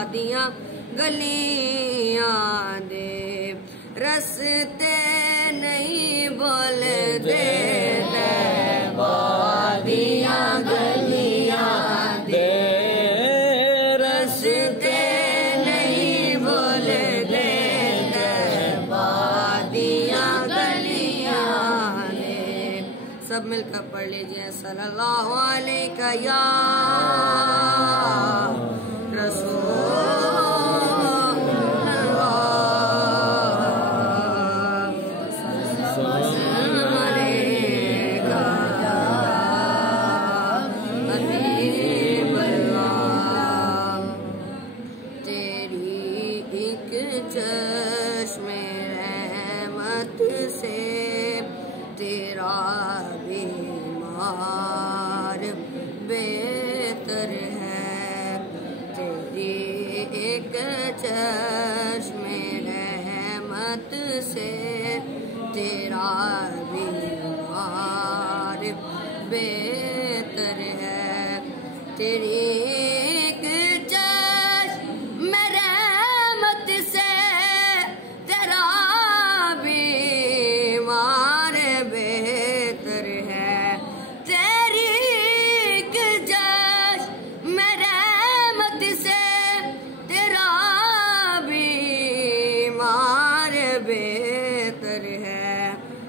वादियाँ गलियाँ दे, रस्ते नहीं बोलते वादियाँ गलियाँ दे, रस्ते नहीं बोलते वादियाँ गलियाँ दे। सब मिलकर पढ़ लीजिए सल्लल्लाहु अलैहि या चश्मे रहमत से तेरा बीमार बेहतर है, तेरी एक चश्मे रहमत से तेरा बीमार बेहतर है, तेरी एक चश्मे रहमत से तेरा बीमार बेहतर है, तेरी एक चश्मे रहमत से तेरा बीमार बेहतर है।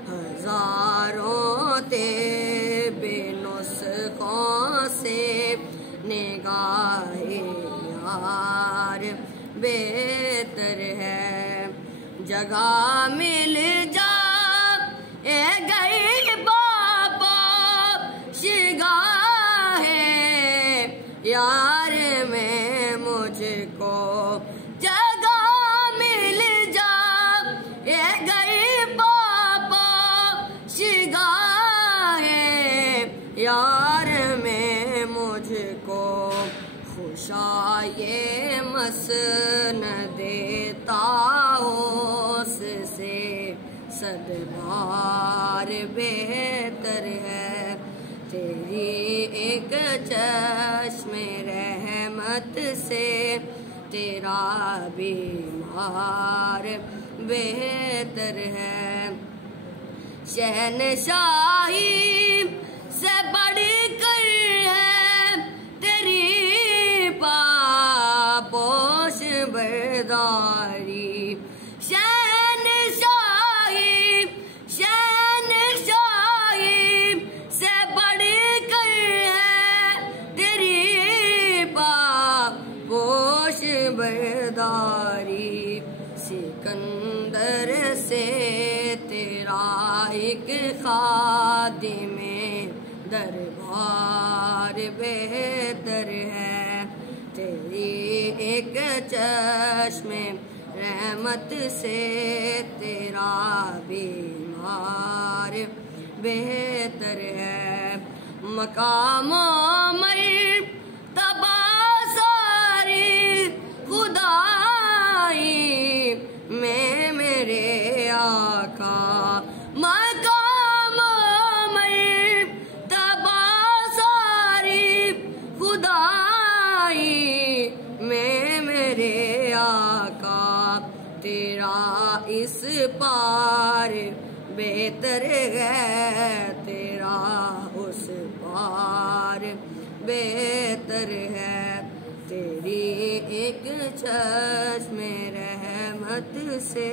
हजारों तेरे नुस्खों से निगाहे यार बेहतर है, जगह मिल जा ए गई बाबा शिगाहे यार में मुझको, जगह मिल जा ए गई बाबा शिगाहे यार में मुझको, खुशाये मसन देता उससे सदबार बेहतर है, तेरी एक चश्मे रहमत से तेरा बीमार बेहतर है। शहनशाही से बढ़कर है तेरी पापोश बरदारी, शहनशाही शहनशाही से बढ़कर है तेरी पापोश बरदारी, सिकंदर से तेरा एक खादिमे दरबार बेहतर है, तेरी एक चश्मे रहमत से तेरा बीमार बेहतर है। मकामों मर्तबा सारी खुदाई में मेरे आका, मकामों मर्तबा सारी खुदाई में मेरे आका, तेरा इस पार बेहतर है, तेरा उस पार बेहतर है, तेरी एक चश्मे रहमत से